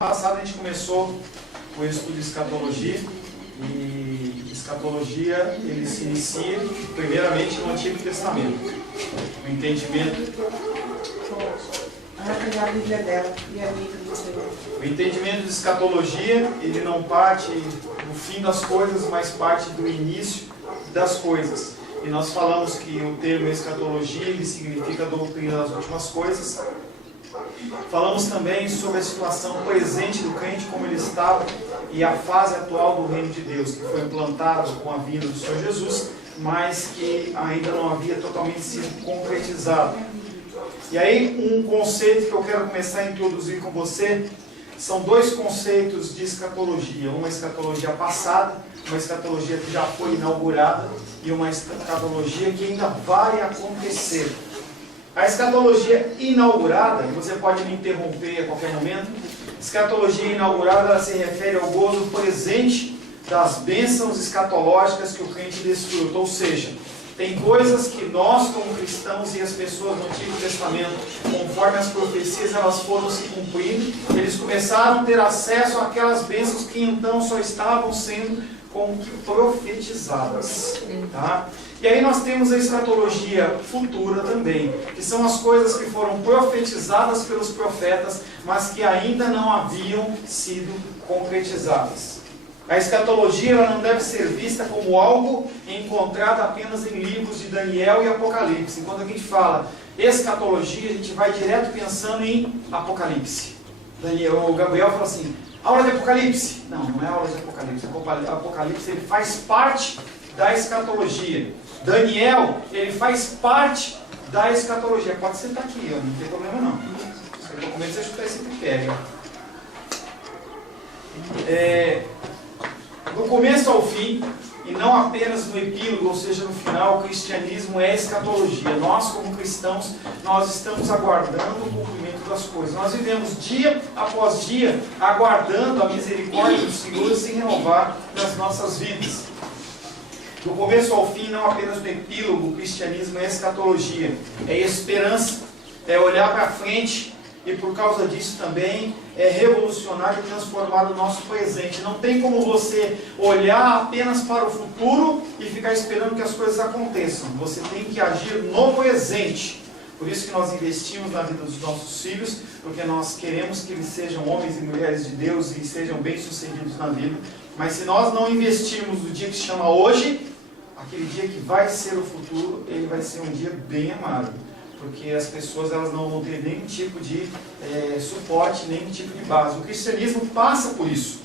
Passado a gente começou com o estudo de escatologia, e escatologia ele se inicia primeiramente no Antigo Testamento. O entendimento de escatologia, ele não parte do fim das coisas, mas parte do início das coisas. E nós falamos que o termo escatologia ele significa doutrina das últimas coisas. Falamos também sobre a situação presente do crente, como ele estava, e a fase atual do reino de Deus, que foi implantado com a vinda do Senhor Jesus, mas que ainda não havia totalmente sido concretizado. E aí, um conceito que eu quero começar a introduzir com você, são dois conceitos de escatologia. Uma escatologia passada, uma escatologia que já foi inaugurada, e uma escatologia que ainda vai acontecer. A escatologia inaugurada, você pode me interromper a qualquer momento, escatologia inaugurada ela se refere ao gozo presente das bênçãos escatológicas que o crente desfruta. Ou seja, tem coisas que nós como cristãos e as pessoas no Antigo Testamento, conforme as profecias elas foram se cumprindo, eles começaram a ter acesso àquelas bênçãos que então só estavam sendo como que profetizadas. Tá? E aí nós temos a escatologia futura também, que são as coisas que foram profetizadas pelos profetas, mas que ainda não haviam sido concretizadas. A escatologia ela não deve ser vista como algo encontrado apenas em livros de Daniel e Apocalipse. Enquanto a gente fala escatologia, a gente vai direto pensando em Apocalipse. O Gabriel fala assim, aula de Apocalipse. Não, não é aula de Apocalipse. Apocalipse ele faz parte da escatologia. Daniel, ele faz parte da escatologia. Pode sentar aqui, não tem problema não. Eu estou com medo de você chutar esse tripé. Do começo ao fim, e não apenas no epílogo, ou seja, no final, o cristianismo é escatologia. Nós, como cristãos, nós estamos aguardando o cumprimento das coisas. Nós vivemos dia após dia, aguardando a misericórdia do Senhor se renovar nas nossas vidas. Do começo ao fim, não apenas no epílogo, o cristianismo é escatologia, é esperança, é olhar para frente, e por causa disso também é revolucionar e transformar o nosso presente. Não tem como você olhar apenas para o futuro e ficar esperando que as coisas aconteçam. Você tem que agir no presente. Por isso que nós investimos na vida dos nossos filhos, porque nós queremos que eles sejam homens e mulheres de Deus e sejam bem-sucedidos na vida. Mas se nós não investirmos no dia que se chama hoje, aquele dia que vai ser o futuro, ele vai ser um dia bem amargo. Porque as pessoas elas não vão ter nenhum tipo de suporte, nenhum tipo de base. O cristianismo passa por isso.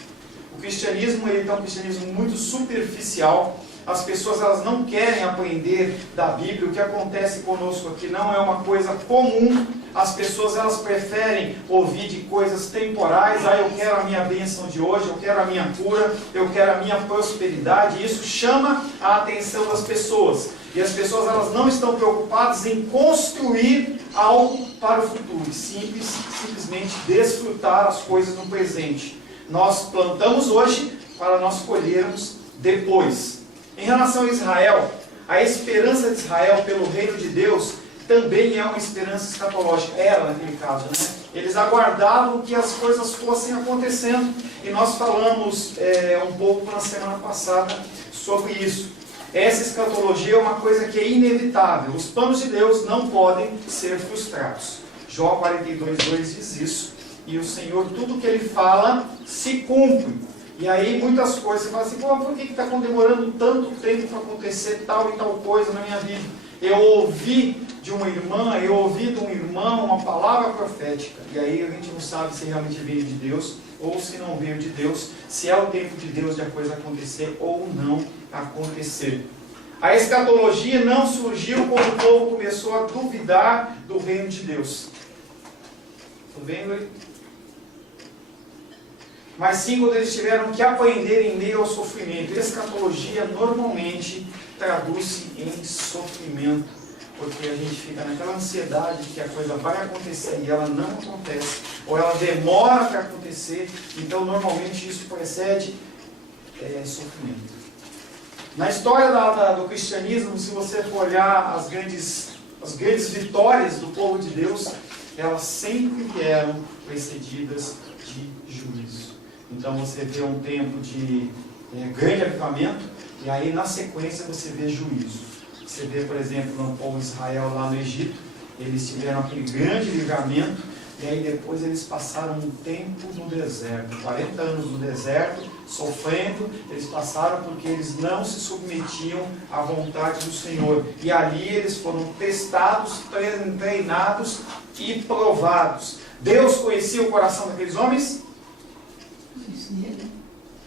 O cristianismo ele é um cristianismo muito superficial. As pessoas elas não querem aprender da Bíblia. O que acontece conosco aqui não é uma coisa comum. As pessoas elas preferem ouvir de coisas temporais. Eu quero a minha bênção de hoje, eu quero a minha cura, eu quero a minha prosperidade. E isso chama a atenção das pessoas. E as pessoas elas não estão preocupadas em construir algo para o futuro. E simplesmente desfrutar as coisas no presente. Nós plantamos hoje para nós colhermos depois. Em relação a Israel, a esperança de Israel pelo reino de Deus também é uma esperança escatológica. Era naquele caso, né? Eles aguardavam que as coisas fossem acontecendo. E nós falamos um pouco na semana passada sobre isso. Essa escatologia é uma coisa que é inevitável. Os planos de Deus não podem ser frustrados. Jó 42:2 diz isso. E o Senhor, tudo que Ele fala, se cumpre. E aí muitas coisas, você fala assim, por que está demorando tanto tempo para acontecer tal e tal coisa na minha vida? Eu ouvi de uma irmã, eu ouvi de um irmão uma palavra profética. E aí a gente não sabe se realmente veio de Deus ou se não veio de Deus, se é o tempo de Deus de a coisa acontecer ou não acontecer. A escatologia não surgiu quando o povo começou a duvidar do reino de Deus. Estão vendo aí? Mas sim quando eles tiveram que aprender em meio ao sofrimento. Escatologia normalmente traduz-se em sofrimento, porque a gente fica naquela ansiedade de que a coisa vai acontecer e ela não acontece, ou ela demora para acontecer, então normalmente isso precede sofrimento. Na história do cristianismo, se você for olhar as grandes vitórias do povo de Deus, elas sempre vieram precedidas de juízo. Então você vê um tempo de grande avivamento, e aí na sequência você vê juízo. Você vê, por exemplo, no povo de Israel lá no Egito, eles tiveram aquele grande livramento, e aí depois eles passaram um tempo no deserto, 40 anos no deserto, sofrendo. Eles passaram porque eles não se submetiam à vontade do Senhor. E ali eles foram testados, treinados e provados. Deus conhecia o coração daqueles homens?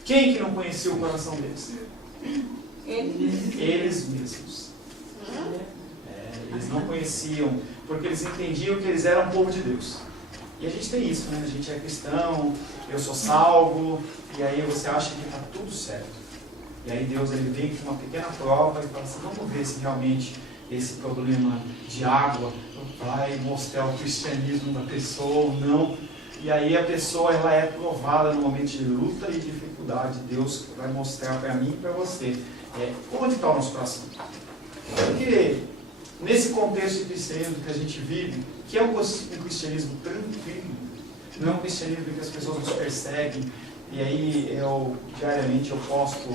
Quem que não conhecia o coração deles? Eles mesmos. Eles não conheciam, porque eles entendiam que eles eram povo de Deus. E a gente tem isso, né? A gente é cristão, eu sou salvo, e aí você acha que está tudo certo. E aí Deus ele vem com uma pequena prova e fala assim, vamos ver se realmente esse problema de água vai mostrar o cristianismo da pessoa ou não. E aí a pessoa ela é provada no momento de luta e dificuldade. Deus vai mostrar para mim e para você onde está o nosso coração. Porque nesse contexto de cristianismo que a gente vive, que é um cristianismo tranquilo, não é um cristianismo que as pessoas nos perseguem, e aí diariamente eu posto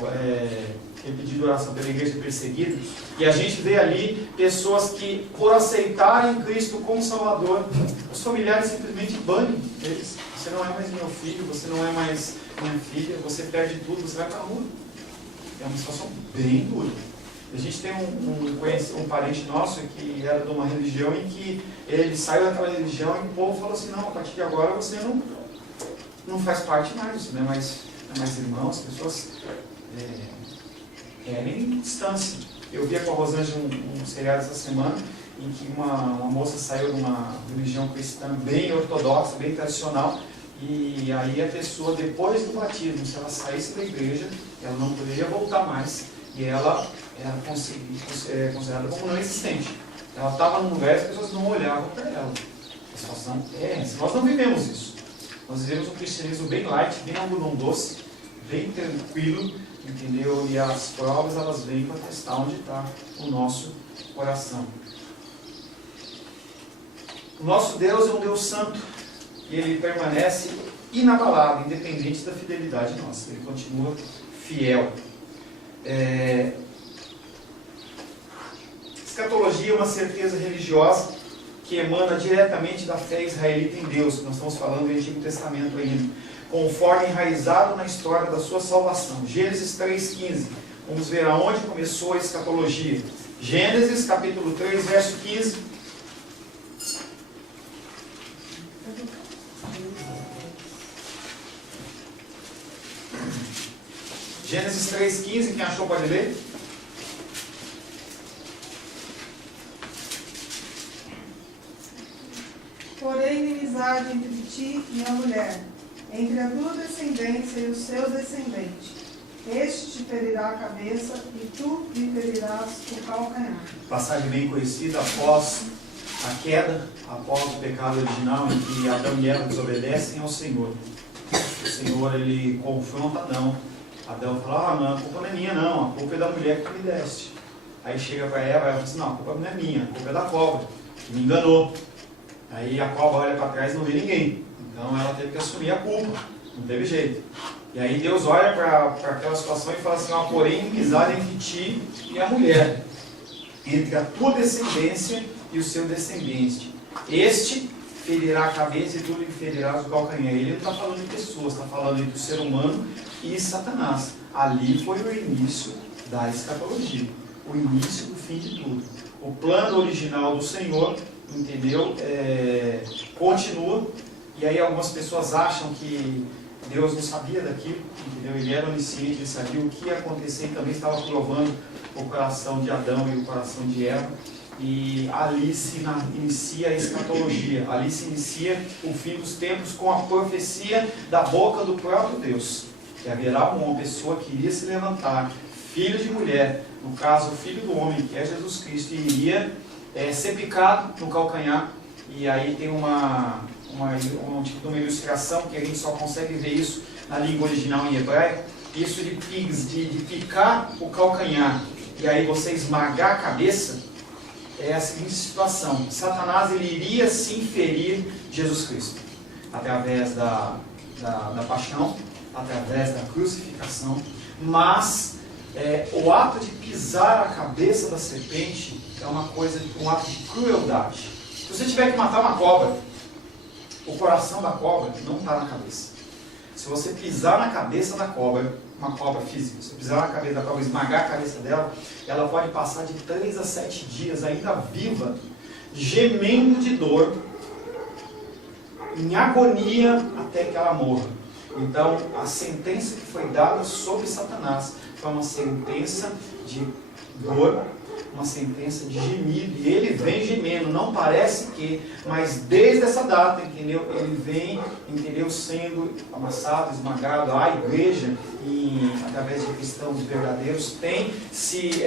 pedido oração pela igreja perseguida, e a gente vê ali pessoas que, por aceitarem Cristo como Salvador, os familiares simplesmente banem eles. Você não é mais meu filho, você não é mais minha filha, você perde tudo, você vai para a rua. É uma situação bem dura. A gente tem um parente nosso que era de uma religião em que ele saiu daquela religião e o povo falou assim, não, a partir de agora você não faz parte mais, você não é mais irmão, as pessoas querem distância. Eu vi com a Rosângela um seriado essa semana em que uma moça saiu de uma religião cristã bem ortodoxa, bem tradicional, e aí a pessoa, depois do batismo, se ela saísse da igreja, ela não poderia voltar mais, e ela era considerada como não existente. Ela estava num lugar e as pessoas não olhavam para ela. A situação é essa. Nós não vivemos isso. Nós vivemos um cristianismo bem light, bem algodão doce, bem tranquilo, entendeu? E as provas elas vêm para testar onde está o nosso coração. O nosso Deus é um Deus santo e Ele permanece inabalável, independente da fidelidade nossa. Ele continua fiel. Escatologia é uma certeza religiosa que emana diretamente da fé israelita em Deus, que nós estamos falando do Antigo Testamento ainda, conforme enraizado na história da sua salvação. Gênesis 3,15. Vamos ver aonde começou a escatologia. Gênesis capítulo 3, verso 15. Gênesis 3,15, quem achou pode ler? Porém, inimizade entre ti e a mulher, entre a tua descendência e o seu descendente. Este te ferirá a cabeça e tu lhe ferirás o calcanhar. Passagem bem conhecida após a queda, após o pecado original em que Adão e Eva desobedecem ao Senhor. O Senhor ele confronta Adão. Adão fala, não, a culpa não é minha não, a culpa é da mulher que tu me deste. Aí chega para Eva e ela fala assim, não, a culpa não é minha, a culpa é da cobra, que me enganou. Aí a cobra olha para trás e não vê ninguém. Então ela teve que assumir a culpa. Não teve jeito. E aí Deus olha para aquela situação e fala assim, porém inimizade entre ti e a mulher, entre a tua descendência e o seu descendente. Este ferirá a cabeça e tu lhe ferirás o calcanhar. Ele não está falando de pessoas, está falando entre o ser humano e Satanás. Ali foi o início da escatologia. O início do fim de tudo. O plano original do Senhor, entendeu? Continua. E aí algumas pessoas acham que Deus não sabia daquilo, entendeu? Ele era onisciente, ele sabia o que ia acontecer e também estava provando o coração de Adão e o coração de Eva. E ali se inicia a escatologia, ali se inicia o fim dos tempos com a profecia da boca do próprio Deus. Que haverá uma pessoa que iria se levantar, filho de mulher, no caso o filho do homem, que é Jesus Cristo, e iria ser picado no calcanhar. E aí tem um tipo de uma ilustração que a gente só consegue ver isso na língua original em hebraico. Isso de picar o calcanhar e aí você esmagar a cabeça é a seguinte situação: Satanás ele iria sim ferir Jesus Cristo através da paixão, através da crucificação, mas o ato de pisar a cabeça da serpente é uma coisa, um ato de crueldade. Se você tiver que matar uma cobra, o coração da cobra não está na cabeça. Se você pisar na cabeça da cobra, uma cobra física, se você pisar na cabeça da cobra, esmagar a cabeça dela, ela pode passar de 3 a 7 dias ainda viva, gemendo de dor, em agonia até que ela morra. Então, a sentença que foi dada sobre Satanás foi uma sentença de dor, uma sentença de gemido, e ele vem gemendo, não parece que, mas desde essa data, entendeu? Ele vem, entendeu? Sendo amassado, esmagado. A igreja, através de cristãos verdadeiros, tem se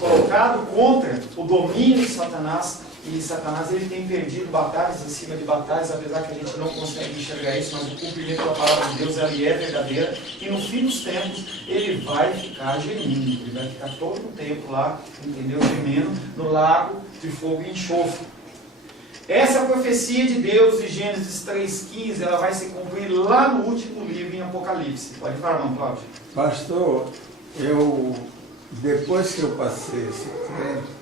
colocado contra o domínio de Satanás. E Satanás, ele tem perdido batalhas acima de batalhas, apesar que a gente não consegue enxergar isso, mas o cumprimento da palavra de Deus, ela é verdadeira, e no fim dos tempos, ele vai ficar gemindo, ele vai ficar todo o tempo lá, entendeu, gemendo, no lago de fogo e enxofre. Essa profecia de Deus de Gênesis 3,15, ela vai se cumprir lá no último livro, em Apocalipse. Pode falar, irmão Cláudio. Pastor, depois que eu passei esse treino,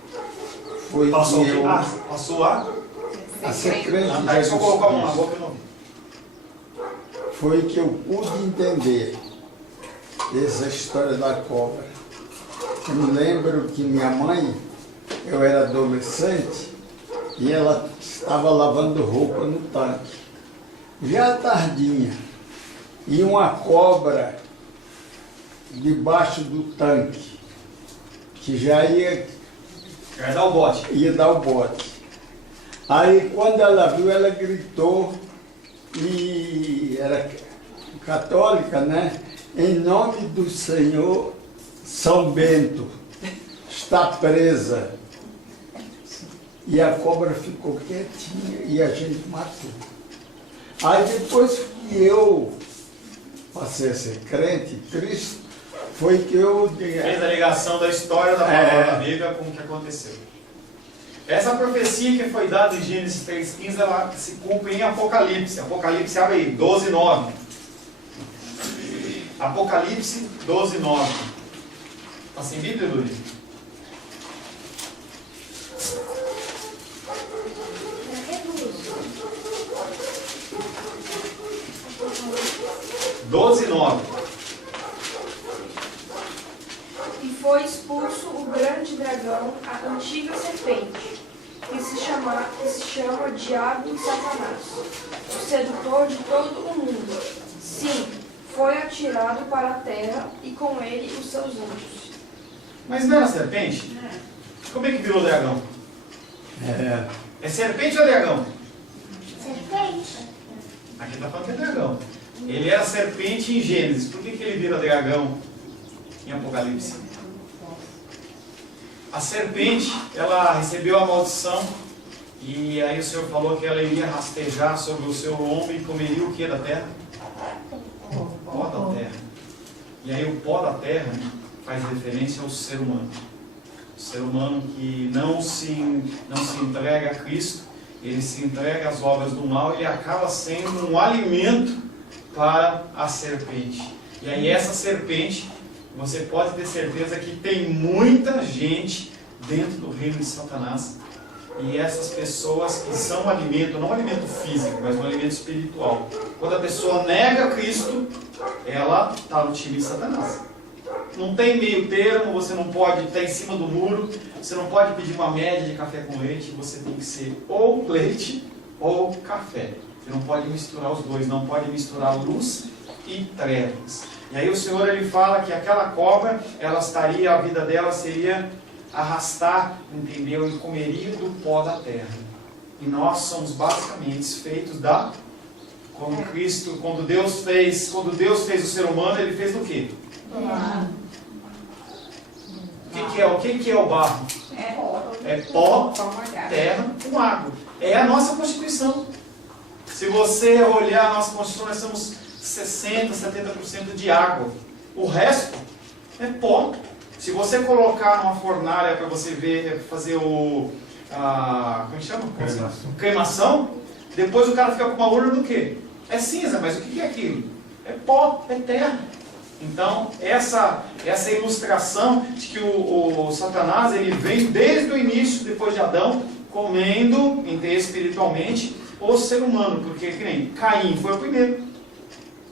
foi Passou que eu... Passou a ser crente de só Jesus colocar a mão na Cristo. boca e não vi. Foi que eu pude entender essa história da cobra. Eu me lembro que minha mãe, eu era adolescente, e ela estava lavando roupa no tanque. Já tardinha, e uma cobra debaixo do tanque, que já ia dar o bote. Ia dar o bote. Aí quando ela viu, ela gritou, e era católica, né? Em nome do Senhor, São Bento, está presa. E a cobra ficou quietinha e a gente matou. Aí depois que eu passei a ser crente, Cristo, foi que eu... Fez a ligação da história da palavra da Bíblia com o que aconteceu. Essa profecia que foi dada em Gênesis 3,15, ela se cumpre em Apocalipse. Apocalipse, abre aí, 12:9. Apocalipse 12:9. Está sem Bíblia, Luiz? E foi expulso o grande dragão, a antiga serpente, que se chama Diabo e Satanás, o sedutor de todo o mundo. Sim, foi atirado para a terra e com ele os seus anjos. Mas não era serpente? Como é que virou dragão? É serpente ou dragão? Serpente. Aqui está falando que é dragão. Ele era serpente em Gênesis. Por que ele vira dragão em Apocalipse? A serpente, ela recebeu a maldição, e aí o Senhor falou que ela iria rastejar sobre o seu ombro e comeria o que da terra? Pó da terra. E aí o pó da terra faz referência ao ser humano. O ser humano que não se entrega a Cristo, ele se entrega às obras do mal, e acaba sendo um alimento para a serpente. E aí essa serpente, você pode ter certeza que tem muita gente dentro do reino de Satanás. E essas pessoas que são alimento, não alimento físico, mas um alimento espiritual. Quando a pessoa nega Cristo, ela está no time de Satanás. Não tem meio termo, você não pode estar em cima do muro, você não pode pedir uma média de café com leite, você tem que ser ou leite ou café. Você não pode misturar os dois, não pode misturar luz e trevas. E aí o Senhor, ele fala que aquela cobra, a vida dela seria arrastar, entendeu? E comeria do pó da terra. E nós somos basicamente feitos como Cristo, quando Deus fez o ser humano, ele fez do quê? O que é o barro? É pó, terra com água. É a nossa constituição. Se você olhar a nossa constituição, nós somos 60%, 70% de água. O resto é pó. Se você colocar numa fornalha para você fazer como é que chama? Cremação. Cremação, depois o cara fica com uma urna do quê? É cinza, mas o que é aquilo? É pó, é terra. Então, essa ilustração de que o Satanás ele vem desde o início, depois de Adão, comendo espiritualmente o ser humano, porque que nem Caim foi o primeiro.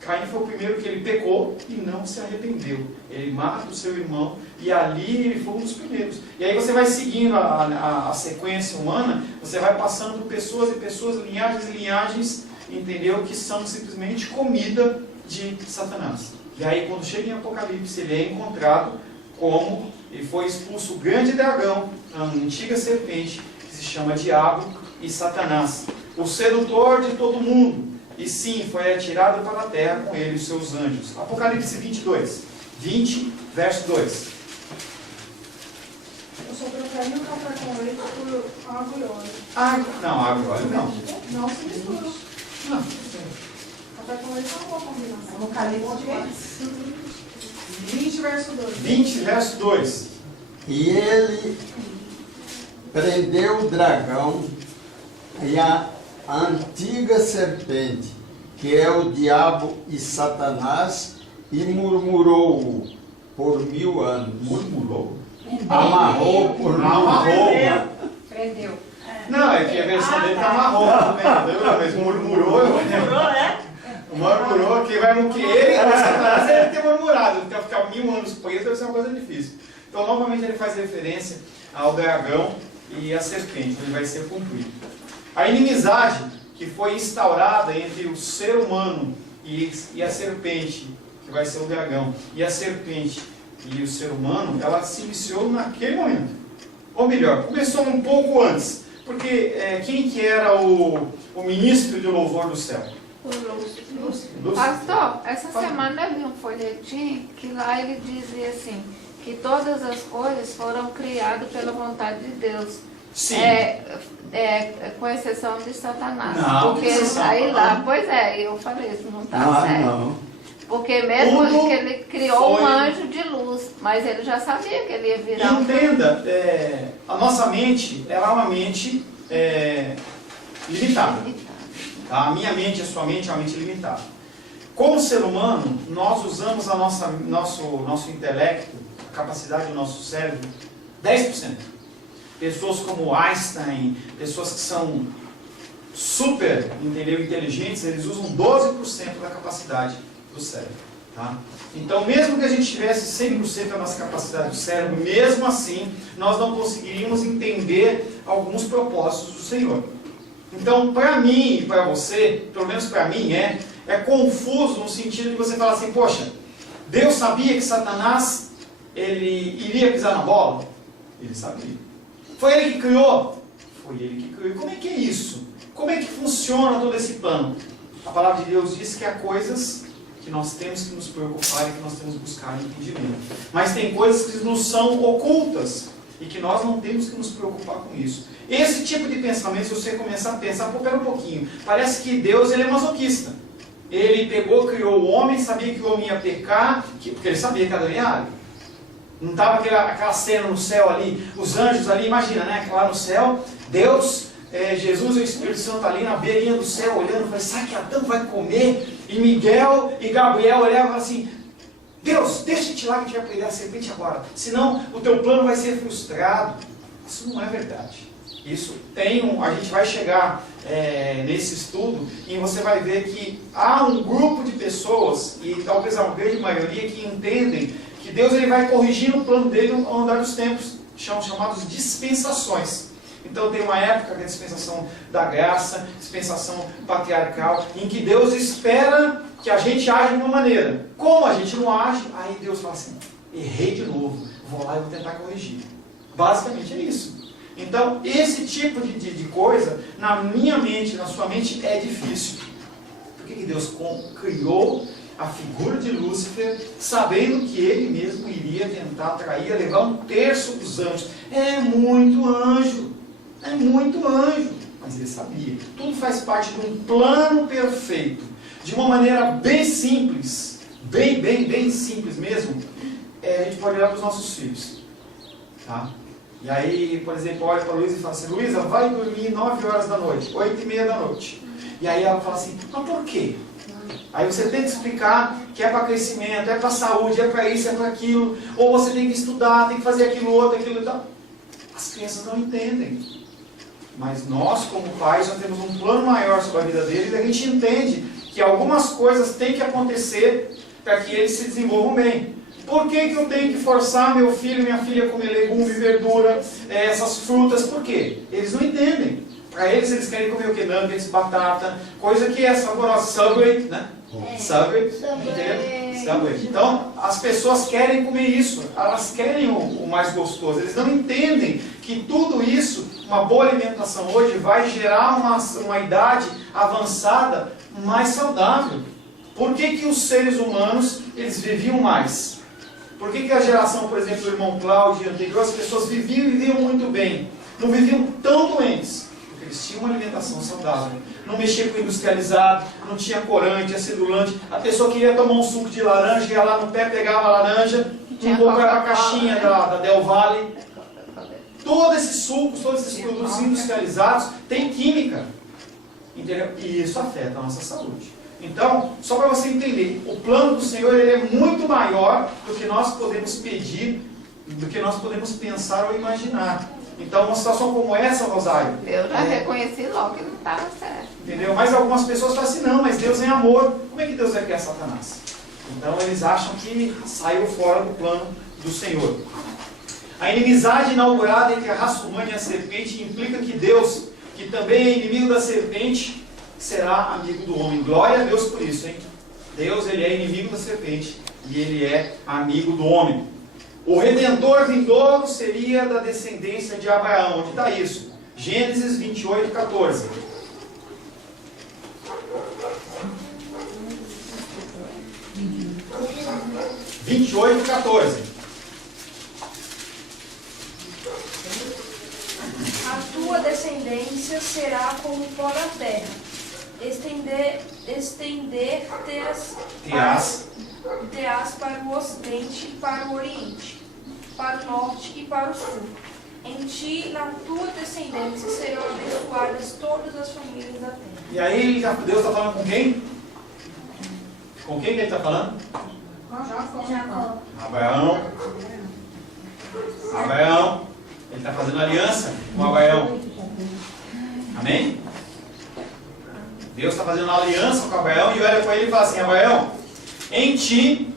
Caim foi o primeiro que ele pecou e não se arrependeu. Ele mata o seu irmão e ali ele foi um dos primeiros. E aí você vai seguindo a sequência humana, você vai passando por pessoas e pessoas, linhagens e linhagens, entendeu? Que são simplesmente comida de Satanás. E aí quando chega em Apocalipse, ele é encontrado como ele foi expulso o grande dragão, a antiga serpente, que se chama Diabo e Satanás, o sedutor de todo mundo. E sim, foi atirado para a terra com ele e os seus anjos. Apocalipse 22, 20, verso 2. Eu só trocaria o café com leite por água e óleo. Não, água e óleo não. Não se mistura. Não. Café com leite é uma boa combinação. Apocalipse 20, verso 2. 20, verso 2. E ele prendeu o dragão e a antiga serpente, que é o diabo e Satanás, e murmurou-o por 1000 anos. Murmurou? Amarrou por 1000 anos. Prendeu. Não, é que a versão dele está marrom também, mas murmurou, murmurou, que vai que ele, o Satanás deve ter murmurado, então ficar 1000 anos preso deve ser uma coisa difícil. Então, novamente, ele faz referência ao dragão e à serpente, ele vai ser cumprido. A inimizade que foi instaurada entre o ser humano e a serpente, que vai ser o dragão, e a serpente e o ser humano, ela se iniciou naquele momento. Ou melhor, começou um pouco antes. Porque quem que era o ministro de louvor do céu? Lúcifer. Pastor, essa semana eu vi um folhetim que lá ele dizia assim, que todas as coisas foram criadas pela vontade de Deus. Sim. Com exceção de Satanás. Não, porque ele exceção, sai lá. não. Pois é, eu falei, isso não está certo. Não. Porque mesmo Tudo que ele criou foi- um anjo de luz, mas ele já sabia que ele ia virar um... Entenda, a nossa mente, ela é uma mente limitada. Tá? A minha mente, a sua mente é uma mente limitada. Como ser humano, nós usamos nosso intelecto, a capacidade do nosso cérebro, 10%. Pessoas como Einstein, pessoas que são super, inteligentes, eles usam 12% da capacidade do cérebro. Tá? Então, mesmo que a gente tivesse 100% da nossa capacidade do cérebro, mesmo assim, nós não conseguiríamos entender alguns propósitos do Senhor. Então, para mim e para você, pelo menos para mim, é confuso no sentido de você falar assim, poxa, Deus sabia que Satanás ele iria pisar na bola? Ele sabia. Foi ele que criou? Foi ele que criou. E como é que é isso? Como é que funciona todo esse plano? A palavra de Deus diz que há coisas que nós temos que nos preocupar e que nós temos que buscar entendimento. Mas tem coisas que nos são ocultas e que nós não temos que nos preocupar com isso. Esse tipo de pensamento, se você começar a pensar, pera um pouquinho, parece que Deus ele é masoquista. Ele pegou, criou o homem, sabia que o homem ia pecar, porque ele sabia que Adão ia errar. Não estava aquela cena no céu ali, os anjos ali, imagina, né? Lá no céu, Deus, Jesus e o Espírito Santo ali na beirinha do céu, olhando, falando, sabe que Adão vai comer? E Miguel e Gabriel olhavam e falavam assim, Deus, deixa eu tirar que a gente vai pegar a serpente agora, senão o teu plano vai ser frustrado. Isso não é verdade. Isso a gente vai chegar nesse estudo e você vai ver que há um grupo de pessoas, e talvez a grande maioria, que entendem que Deus ele vai corrigindo o plano dele ao andar dos tempos, chamados dispensações. Então tem uma época que é a dispensação da graça, dispensação patriarcal, em que Deus espera que a gente age de uma maneira. Como a gente não age, aí Deus fala assim, errei de novo, vou lá e vou tentar corrigir. Basicamente é isso. Então, esse tipo de coisa, na minha mente, na sua mente, é difícil. Por que Deus criou a figura de Lúcifer, sabendo que ele mesmo iria tentar atrair, levar 1/3 dos anjos? É muito anjo, mas ele sabia. Tudo faz parte de um plano perfeito, de uma maneira bem simples, bem simples mesmo. A gente pode olhar para os nossos filhos, tá? E aí, por exemplo, olha para a Luísa e fala assim, Luísa, vai dormir 9 horas da noite, 8h30 da noite. E aí ela fala assim, mas por quê? Aí você tem que explicar que é para crescimento, é para saúde, é para isso, é para aquilo. Ou você tem que estudar, tem que fazer aquilo outro, aquilo e tal. As crianças não entendem. Mas nós, como pais, já temos um plano maior sobre a vida deles e a gente entende que algumas coisas têm que acontecer para que eles se desenvolvam bem. Por que eu tenho que forçar meu filho e minha filha a comer legume, verdura, essas frutas? Por quê? Eles não entendem. Para eles querem comer o que? Nuggets, batata, coisa que é saborosa. Subway, né? Subway. Subway. Então, as pessoas querem comer isso. Elas querem o mais gostoso. Eles não entendem que tudo isso, uma boa alimentação hoje, vai gerar uma idade avançada mais saudável. Por que os seres humanos, eles viviam mais? Por que a geração, por exemplo, do irmão Cláudio e anterior, as pessoas viviam muito bem? Não viviam tão doentes? Porque eles tinham uma alimentação saudável. Não mexia com industrializado, não tinha corante, acidulante. A pessoa queria tomar um suco de laranja, ia lá no pé, pegava a laranja, um pouco a caixinha da Del Valle. Todos esses sucos, todos esses produtos industrializados têm química. Entendeu? E isso afeta a nossa saúde. Então, só para você entender, o plano do Senhor ele é muito maior do que nós podemos pedir, do que nós podemos pensar ou imaginar. Então, uma situação como essa, Rosário... Eu já reconheci logo que não estava certo. Entendeu? Mas algumas pessoas falam assim, não, mas Deus é amor. Como é que Deus vai criar Satanás? Então, eles acham que saiu fora do plano do Senhor. A inimizade inaugurada entre a raça humana e a serpente implica que Deus, que também é inimigo da serpente, será amigo do homem. Glória a Deus por isso, hein? Deus, ele é inimigo da serpente e ele é amigo do homem. O Redentor vindouro seria da descendência de Abraão. Onde está isso? Gênesis 28, 14. A tua descendência será como o pó da terra. Te-ás para o ocidente e para o oriente, para o norte e para o sul. Em ti, na tua descendência, serão abençoadas todas as famílias da terra. E aí, Deus está falando com quem? Com quem que ele está falando? Jacó. Abraão. Abraão. Ele está fazendo aliança com Abraão. Amém? Deus está fazendo uma aliança com Abraão e olha para ele e fala assim, Abraão, em ti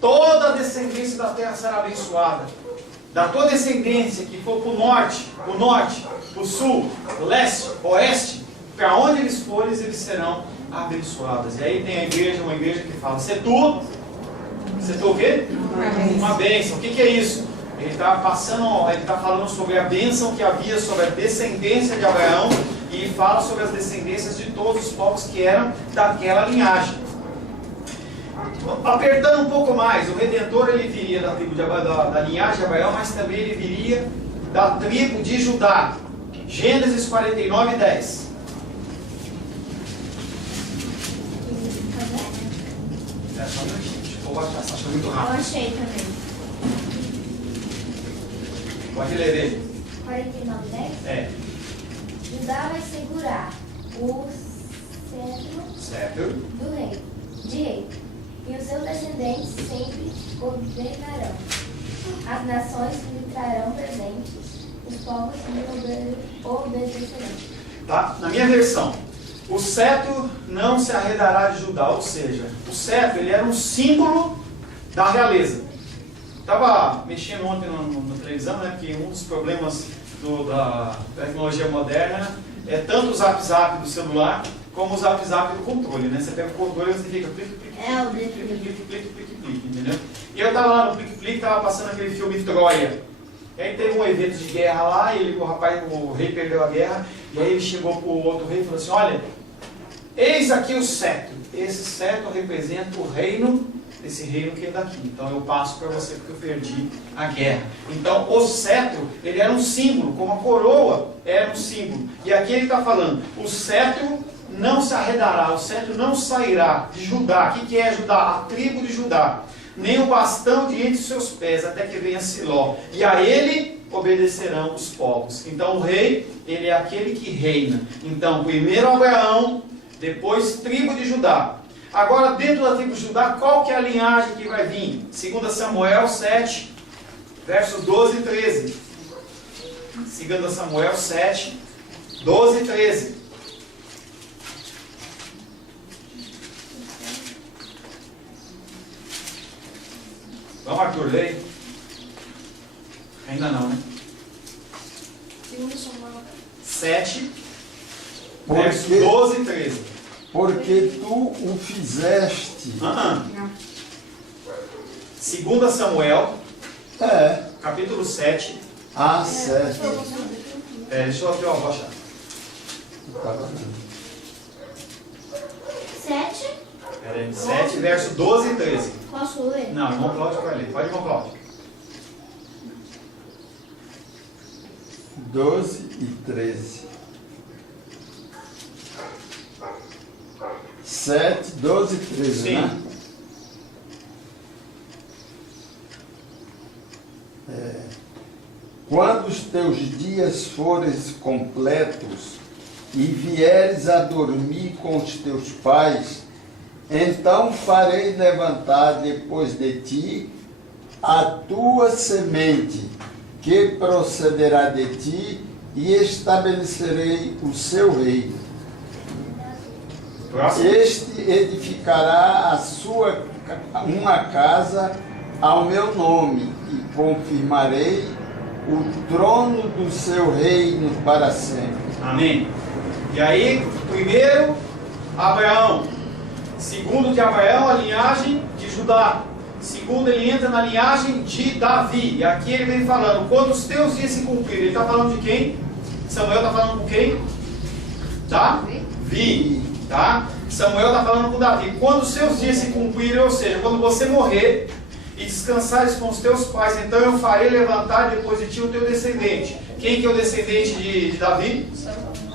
toda a descendência da terra será abençoada. Da tua descendência que for para o norte, para o sul, leste, oeste, para onde eles forem, eles serão abençoados. E aí tem a igreja, uma igreja que fala, se tu o quê? Uma bênção. O que é isso? Ele está falando sobre a bênção que havia sobre a descendência de Abraão e fala sobre as descendências de todos os povos que eram daquela linhagem. Apertando um pouco mais, o Redentor ele viria da tribo da linhagem de Abraão, mas também ele viria da tribo de Judá. Gênesis 49, 10. Só um minutinho, deixa eu baixar, você acha muito rápido. Eu achei também. Pode ler ele. 49, 10? É. Judá vai segurar o cetro do rei, de rei, e os seus descendentes sempre governarão. As nações lhe trarão presentes, os povos lhe obedecerão. Tá? Na minha versão, o cetro não se arredará de Judá, ou seja, o cetro ele era um símbolo da realeza. Estava mexendo ontem na televisão, né, que um dos problemas da tecnologia moderna é tanto o zap-zap do celular como o zap-zap do controle, né? Você pega o controle e você fica clique, entendeu? E eu estava lá no clique, estava passando aquele filme Troia. E aí teve um evento de guerra lá, e o rei perdeu a guerra, e aí ele chegou para o outro rei e falou assim, olha, eis aqui o cetro. Esse cetro representa o reino, esse reino que é daqui. Então eu passo para você porque eu perdi a guerra. Então o cetro, ele era um símbolo, como a coroa era um símbolo. E aqui ele está falando, o cetro não se arredará, o cetro não sairá de Judá. O que é Judá? A tribo de Judá. Nem o bastão de entre os seus pés, até que venha Siló. E a ele obedecerão os povos. Então o rei, ele é aquele que reina. Então primeiro Abraão, depois tribo de Judá. Agora dentro da tribo de Judá, qual que é a linhagem que vai vir? 2 Samuel 7, versos 12 e 13. 2 Samuel 7, 12 e 13. Vamos, Arthur, lei? Ainda não, né? 2 Samuel 7, Porque- versos 12 e 13. Porque tu o fizeste. 2 Samuel, É, capítulo 7. certo. Deixa eu abrir uma rocha. Tá vendo? 7. Peraí, 7, verso 12 e 13. Posso ler? Não, irmão Cláudio vai ler. Pode, irmão Cláudio. 12 e 13. 7, 12 e 13, Sim. né? Quando os teus dias forem completos e vieres a dormir com os teus pais, então farei levantar depois de ti a tua semente, que procederá de ti, e estabelecerei o seu reino. Próximo. Este edificará uma casa ao meu nome, e confirmarei o trono do seu reino para sempre. Amém. E aí, primeiro, Abraão. Segundo de Abraão, a linhagem de Judá. Segundo, ele entra na linhagem de Davi. E aqui ele vem falando, quando os teus dias se cumprirem. Ele está falando de quem? Samuel está falando com quem? Davi. Tá? Samuel está falando com Davi. Quando os seus dias se cumprirem, ou seja, quando você morrer e descansares com os teus pais, então eu farei levantar depois de ti o teu descendente. Quem que é o descendente de Davi?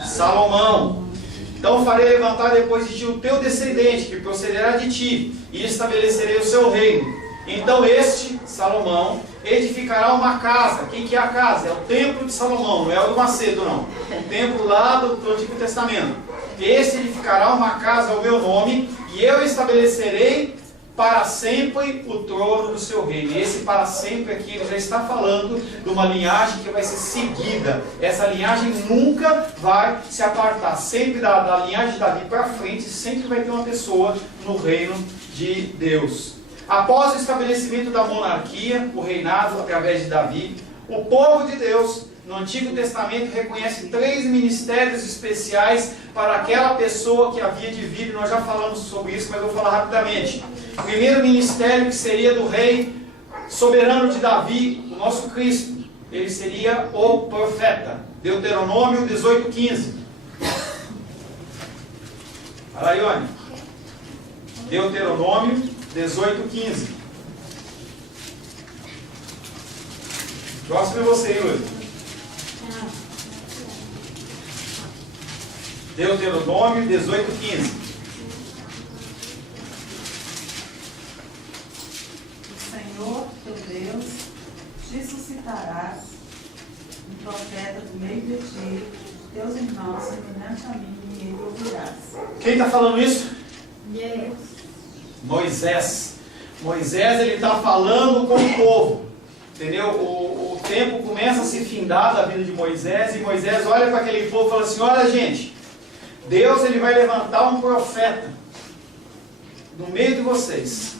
Salomão. Então farei levantar depois de ti o teu descendente, que procederá de ti, e estabelecerei o seu reino. Então este, Salomão, edificará uma casa. Quem que é a casa? É o templo de Salomão, não é o do Macedo, não. O templo lá do Antigo Testamento. Este edificará uma casa ao meu nome, e eu estabelecerei para sempre o trono do seu reino. E esse para sempre aqui já está falando de uma linhagem que vai ser seguida. Essa linhagem nunca vai se apartar. Sempre da linhagem de Davi para frente, sempre vai ter uma pessoa no reino de Deus. Após o estabelecimento da monarquia, o reinado através de Davi, o povo de Deus no Antigo Testamento reconhece 3 ministérios especiais para aquela pessoa que havia de vir. E nós já falamos sobre isso, mas eu vou falar rapidamente. O primeiro ministério, que seria do rei soberano de Davi, o nosso Cristo. Ele seria o profeta. Deuteronômio 18:15. Fala aí, Ione. Deuteronômio 18:15. Próximo é você, Yuri. Deuteronômio 18:15. O Senhor, teu Deus, te suscitarás um profeta do meio de ti, teus irmãos, semelhante a mim, e ele ouvirás. Quem está falando isso? Deus. Moisés. Moisés, ele está falando com o povo. Entendeu? O tempo começa a se findar da vida de Moisés, e Moisés olha para aquele povo e fala assim: olha, gente, Deus, ele vai levantar um profeta no meio de vocês,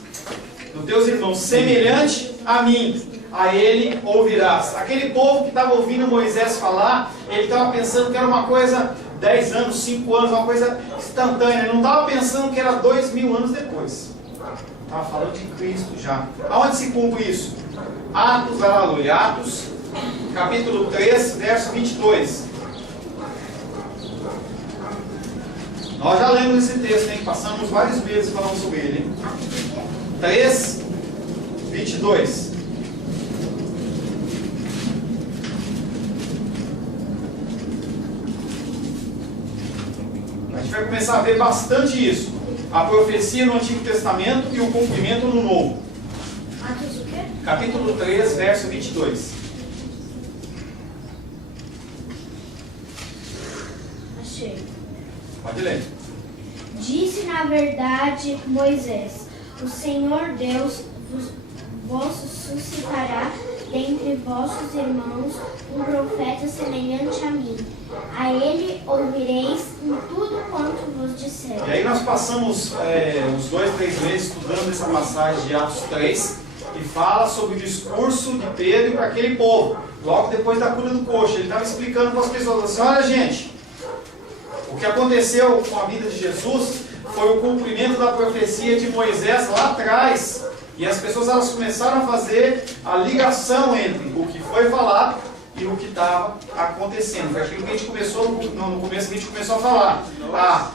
dos teus irmãos, semelhante a mim, a ele ouvirás. Aquele povo que estava ouvindo Moisés falar, ele estava pensando que era uma coisa 10 anos, 5 anos, uma coisa instantânea. Ele não estava pensando que era 2000 anos depois. Estava falando de Cristo já. Aonde se cumpre isso? Atos, aleluia, Atos, capítulo 3, verso 22. Nós já lemos esse texto, hein? Passamos vários meses falando sobre ele, hein? 3, 22. A gente vai começar a ver bastante isso. A profecia no Antigo Testamento e o cumprimento no Novo. Atos o quê? Capítulo 3, verso 22. Pode ler. Disse na verdade Moisés: o Senhor Deus vos suscitará dentre vossos irmãos um profeta semelhante a mim. A ele ouvireis em tudo quanto vos disser. E aí nós passamos uns 2, 3 meses estudando essa passagem de Atos 3, e fala sobre o discurso de Pedro para aquele povo, logo depois da cura do coxo. Ele estava explicando para as pessoas assim: olha gente, o que aconteceu com a vida de Jesus foi o cumprimento da profecia de Moisés lá atrás. E as pessoas elas começaram a fazer a ligação entre o que foi falado e o que estava acontecendo. Foi aquilo que a gente começou no começo, que a gente começou a falar.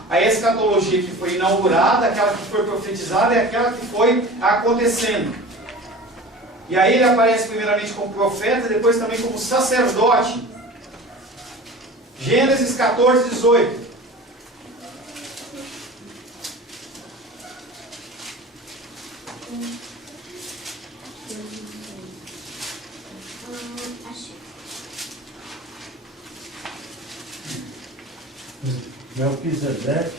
A escatologia que foi inaugurada, aquela que foi profetizada, é aquela que foi acontecendo. E aí ele aparece primeiramente como profeta, depois também como sacerdote. Gênesis 14, 18. Melquisedeque.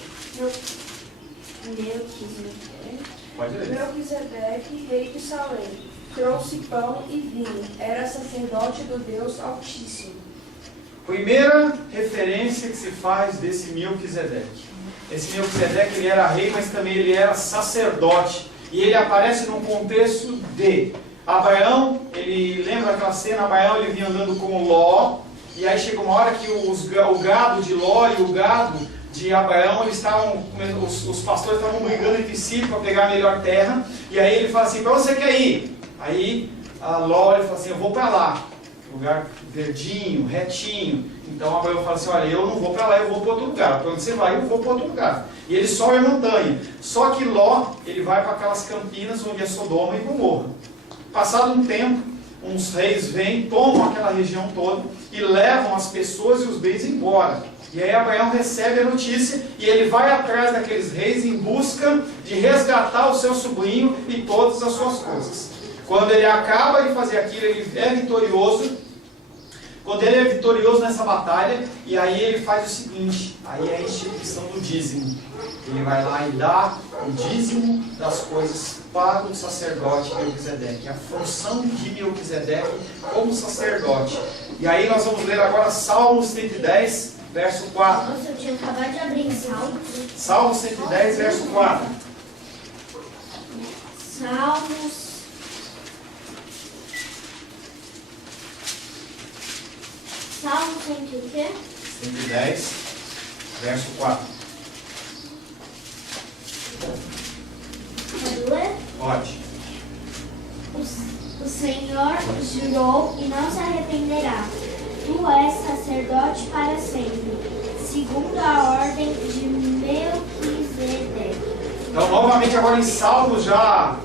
Pode ler. Melquisedeque, rei de Salém, trouxe pão e vinho, era sacerdote do Deus Altíssimo. Primeira referência que se faz desse Melquisedeque. Esse Melquisedeque, ele era rei, mas também ele era sacerdote. E ele aparece num contexto de Abraão. Ele lembra aquela cena, Abraão ele vinha andando com Ló. E aí chega uma hora que o gado de Ló e o gado de Abraão, os pastores estavam brigando entre si para pegar a melhor terra. E aí ele fala assim: para onde você quer ir? Aí a Ló ele fala assim: eu vou para lá, lugar verdinho, retinho. Então Abraão fala assim: olha, eu não vou para lá, eu vou para outro lugar. Para onde você vai, eu vou para outro lugar. E ele sobe a montanha. Só que Ló, ele vai para aquelas campinas onde é Sodoma e Gomorra. Passado um tempo, uns reis vêm, tomam aquela região toda e levam as pessoas e os bens embora. E aí Abraão recebe a notícia e ele vai atrás daqueles reis em busca de resgatar o seu sobrinho e todas as suas coisas. Quando ele acaba de fazer aquilo, ele é vitorioso. Quando ele é vitorioso nessa batalha, e aí ele faz o seguinte: aí é a instituição do dízimo. Ele vai lá e dá o dízimo das coisas para o sacerdote Melquisedeque. A função de Melquisedeque como sacerdote. E aí nós vamos ler agora Salmos 110, verso 4. Nossa, eu tinha acabado de abrir em Salmos. Salmos 110, verso 4. Salmos 100 o quê? 110, verso 4. Pode ler? Pode. O Senhor jurou e não se arrependerá. Tu és sacerdote para sempre, segundo a ordem de Melquisedeque. Então, novamente, agora em Salmos, já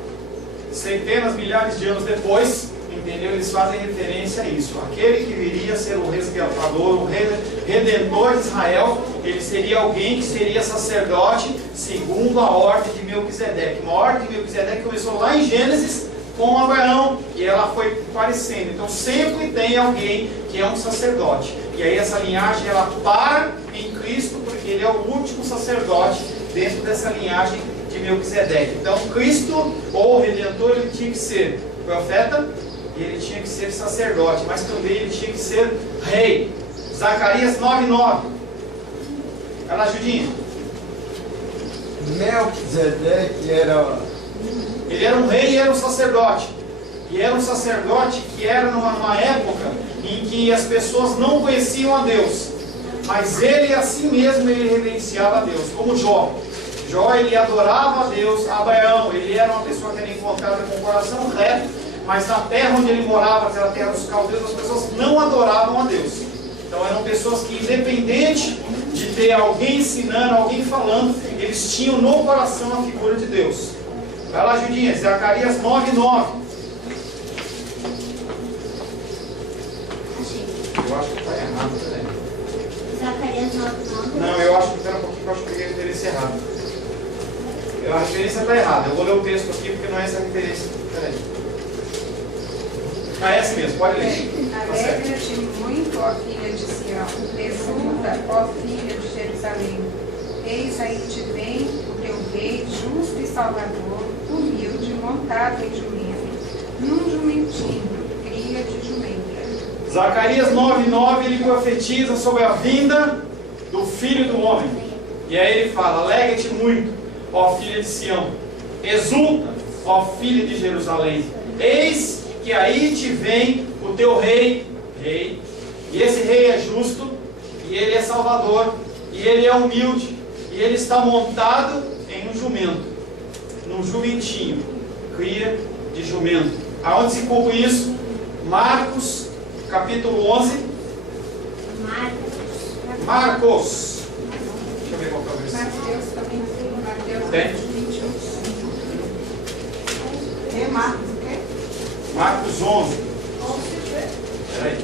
centenas, milhares de anos depois, entendeu? Eles fazem referência a isso. Aquele que viria a ser o resgatador, o redentor de Israel, ele seria alguém que seria sacerdote segundo a ordem de Melquisedeque. Uma ordem de Melquisedeque começou lá em Gênesis com Abraão e ela foi parecendo. Então sempre tem alguém que é um sacerdote. E aí essa linhagem ela para em Cristo, porque ele é o último sacerdote dentro dessa linhagem de Melquisedeque. Então Cristo, ou o Redentor, ele tinha que ser profeta e ele tinha que ser sacerdote, mas também ele tinha que ser rei. Zacarias 9:9. Vai lá, Judinho. Melquisedeque Ele era um rei e era um sacerdote. E era um sacerdote que era numa época em que as pessoas não conheciam a Deus. Mas ele, assim mesmo, ele reverenciava a Deus. Como Jó. Jó, ele adorava a Deus. Abraão, ele era uma pessoa que era encontrada com o coração reto. Mas na terra onde ele morava, aquela terra dos caldeus, as pessoas não adoravam a Deus. Então eram pessoas que, independente de ter alguém ensinando, alguém falando, eles tinham no coração a figura de Deus. Vai lá, Judinha, Zacarias 9:9. Eu acho que está errado, peraí. Zacarias 9:9. Não, eu acho que, espera um pouquinho, que eu acho que eu peguei a referência errada. A referência está errada. Eu vou ler o texto aqui porque não é essa referência. Peraí. É essa mesmo, pode ler. Alegra-te muito, ó filha de Sião, desnuda, ó filha de Jerusalém. Eis aí te vem o teu rei, justo e salvador, humilde, montado em jumento, num jumentinho, cria de jumenta. Zacarias 9:9, ele profetiza sobre a vinda do Filho do Homem. E aí ele fala: alegra-te muito, ó filha de Sião, exulta, ó filha de Jerusalém. Eis que aí te vem o teu rei. E esse rei é justo, e ele é salvador, e ele é humilde, e ele está montado em um jumento, num jumentinho, cria de jumento. Aonde se cumpre isso? Marcos, capítulo 11. Marcos. Deixa eu ver qual que é o versículo. Mateus também, Mateus Tem? 21. É Marcos, o quê? Marcos 11. Peraí.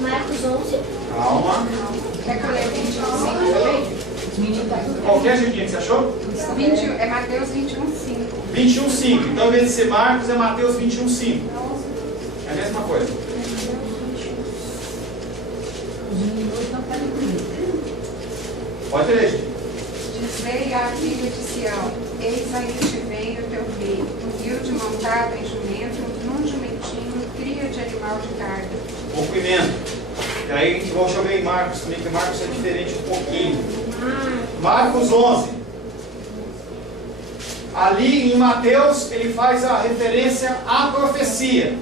Marcos 11. Calma. Quer que eu leia 25 também? Qualquer jeitinho que você achou? 20, é Mateus 21, 5. 21:5. Então, ao invés de ser Marcos, é Mateus 21:5. É a mesma coisa. Pode ler, gente. Dizei à filha de Sião, eis aí te vem o teu rei, humilde, montado em jumento, num jumentinho, cria de animal de carga. Cumprimento. E aí a gente vai ver em Marcos também, que Marcos é diferente um pouquinho. Marcos 11. Ali em Mateus ele faz a referência à profecia.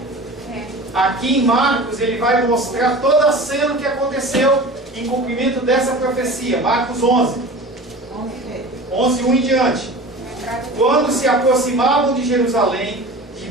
Aqui em Marcos ele vai mostrar toda a cena que aconteceu em cumprimento dessa profecia. Marcos 11. 11:1 em diante. Quando se aproximavam de Jerusalém, de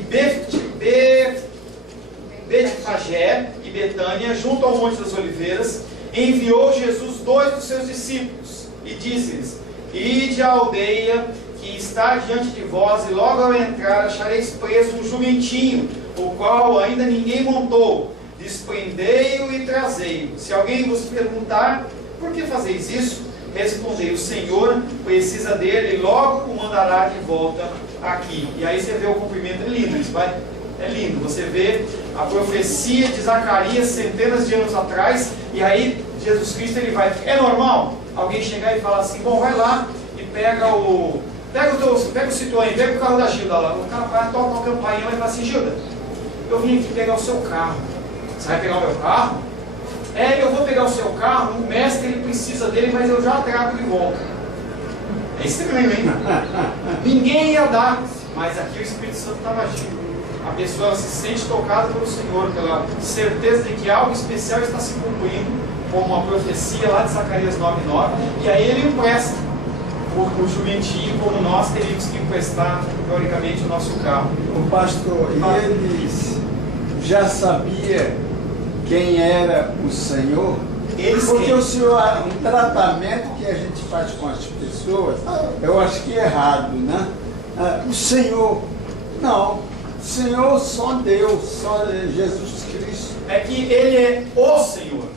Betfagé e Betânia, junto ao Monte das Oliveiras, enviou Jesus 2 dos seus discípulos e disse-lhes: ide à aldeia que está diante de vós, e logo ao entrar achareis preso um jumentinho, o qual ainda ninguém montou. Desprendei-o e trazei-o. Se alguém vos perguntar: por que fazeis isso? Respondei: o Senhor precisa dele e logo o mandará de volta aqui. E aí você vê o cumprimento, é lindo isso, vai? É lindo, você vê a profecia de Zacarias centenas de anos atrás, e aí Jesus Cristo ele vai. É normal alguém chegar e falar assim: bom, vai lá e pega o Citroën, pega o carro da Gilda lá. O cara vai, toca uma campainha e fala assim: Gilda, eu vim aqui pegar o seu carro. Você vai pegar o meu carro? É, eu vou pegar o seu carro, o mestre ele precisa dele, mas eu já trago de volta. É estranho, hein? Ninguém ia dar, mas aqui o Espírito Santo estava agindo. A pessoa ela se sente tocada pelo Senhor, pela certeza de que algo especial está se cumprindo, como uma profecia lá de Zacarias 9:9, e aí ele empresta o jumentinho, como nós teríamos que emprestar, teoricamente, o nosso carro. O pastor, e eles já sabiam quem era o Senhor? Porque o Senhor, um tratamento que a gente faz com as pessoas, eu acho que é errado, né? O Senhor, não. O Senhor só Deus, só Jesus Cristo. É que Ele é o Senhor.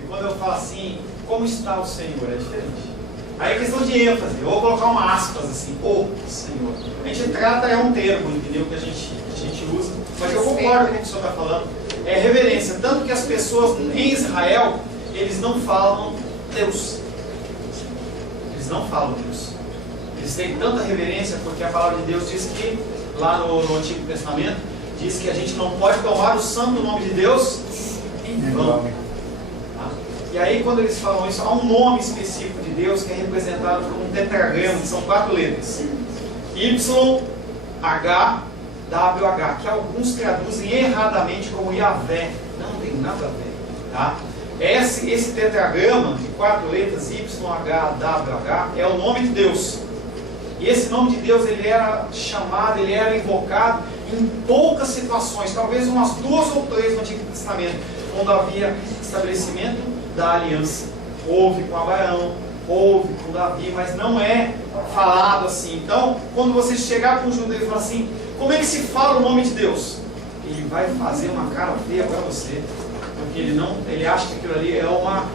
E quando eu falo assim, como está o Senhor? É diferente. Aí é questão de ênfase. Eu vou colocar uma aspas assim, o Senhor. A gente trata, é um termo, entendeu? Que a gente usa. Mas eu concordo com o que o senhor está falando. É reverência. Tanto que as pessoas em Israel, eles não falam Deus. Eles não falam Deus. Eles têm tanta reverência porque a palavra de Deus diz que, lá no Antigo Testamento, diz que a gente não pode tomar o santo nome de Deus em vão. Tá? E aí quando eles falam isso, há um nome específico de Deus que é representado por um tetragrama, que são 4 letras. YHWH, que alguns traduzem erradamente como Yahvé. Não tem nada a ver. Tá? Esse tetragrama de 4 letras, YHWH, é o nome de Deus. E esse nome de Deus ele era chamado, ele era invocado em poucas situações, talvez umas 2 ou 3 no Antigo Testamento, quando havia estabelecimento da aliança. Houve com Abraão, houve com Davi, mas não é falado assim. Então, quando você chegar com um judeu e falar assim: como é que se fala o nome de Deus? Ele vai fazer uma cara feia para você, porque ele acha que aquilo ali é uma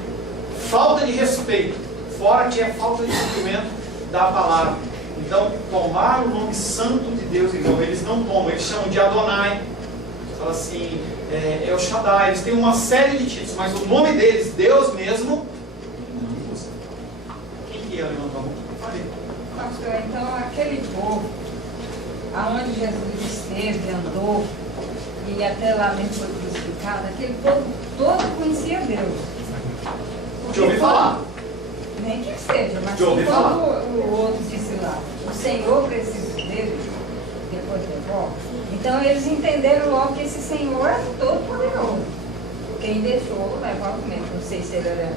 falta de respeito, fora que é falta de cumprimento da palavra. Então, tomar o nome santo de Deus, então, eles não tomam, eles chamam de Adonai, fala assim, El Shaddai, eles têm uma série de títulos, mas o nome deles, Deus mesmo, pastor, então aquele povo, aonde Jesus esteve, andou, e até lá mesmo foi crucificado, aquele povo todo conhecia Deus. De ouvir falar. Nem que seja, mas De ouvir falar. o outro disse lá, o Senhor precisa dele, depois devolve. Então eles entenderam logo que esse Senhor é todo poderoso. Quem deixou levar o mesmo. Não sei se ele era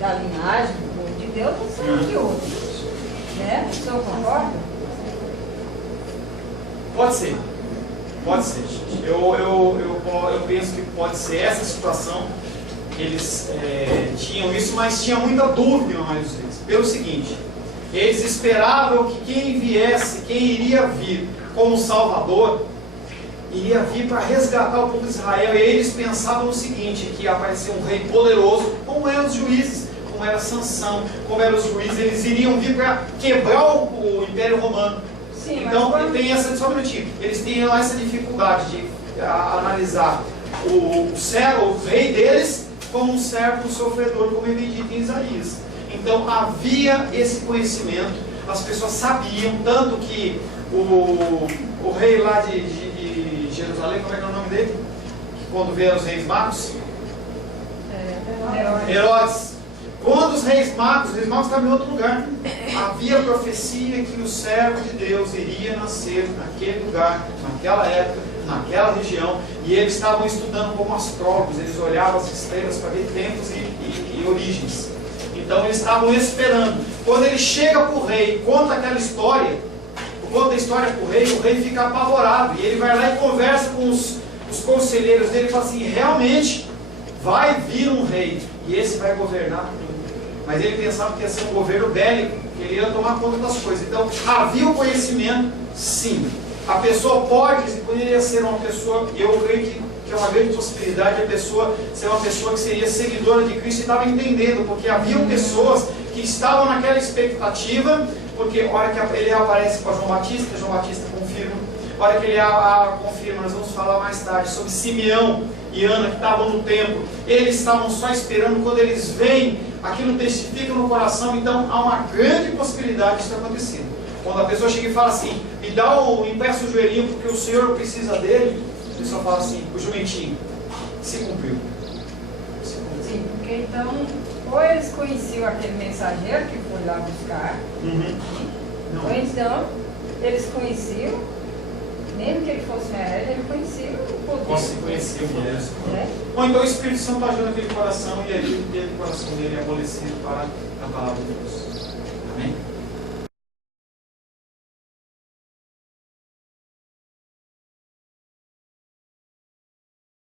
da linhagem do povo de Deus ou se era de outro. Né? O senhor concorda? Pode ser. Pode ser, gente. Eu penso que pode ser essa situação. Eles tinham isso, mas tinha muita dúvida na maioria das vezes. Pelo seguinte, eles esperavam que quem viesse, quem iria vir como Salvador, iria vir para resgatar o povo de Israel. E eles pensavam no seguinte, que ia aparecer um rei poderoso, como eram os juízes, como era Sansão, como eram os juízes. Eles iriam vir para quebrar o Império Romano. Sim, então, mas tem essa, só um minutinho, eles têm lá essa dificuldade de analisar o rei deles como um servo sofredor, como é dito em Isaías. Então havia esse conhecimento, as pessoas sabiam, tanto que o rei lá de Jerusalém, como é que é o nome dele? Que quando vieram os reis magos? Herodes. Quando os reis magos estavam em outro lugar, havia profecia que o servo de Deus iria nascer naquele lugar, naquela época, naquela região, e eles estavam estudando como astrólogos, eles olhavam as estrelas para ver tempos e origens. Então eles estavam esperando. Quando ele chega para o rei e conta aquela história, conta a história para o rei fica apavorado, e ele vai lá e conversa com os conselheiros dele e fala assim, realmente vai vir um rei, e esse vai governar tudo. Mas ele pensava que ia ser um governo bélico, que ele ia tomar conta das coisas. Então havia o conhecimento, sim. A pessoa poderia ser uma pessoa, eu creio que é uma grande possibilidade a pessoa ser uma pessoa que seria seguidora de Cristo e estava entendendo, porque haviam pessoas que estavam naquela expectativa, porque a hora que ele aparece com João Batista confirma, a hora que ele confirma, nós vamos falar mais tarde sobre Simeão e Ana que estavam no templo, eles estavam só esperando. Quando eles vêm, aquilo testifica no coração. Então há uma grande possibilidade disso acontecer. Quando a pessoa chega e fala assim, me empresta o joelhinho porque o Senhor precisa dele, a pessoa fala assim, o jumentinho, se cumpriu. Sim, porque então, ou eles conheciam aquele mensageiro que foi lá buscar, ou então eles conheciam, mesmo que ele fosse um herege, ele conhecia o poder. Se conhecia mesmo. Né? Ou então o Espírito Santo está agindo naquele coração e ali o coração dele é amolecido para a palavra de Deus. Amém?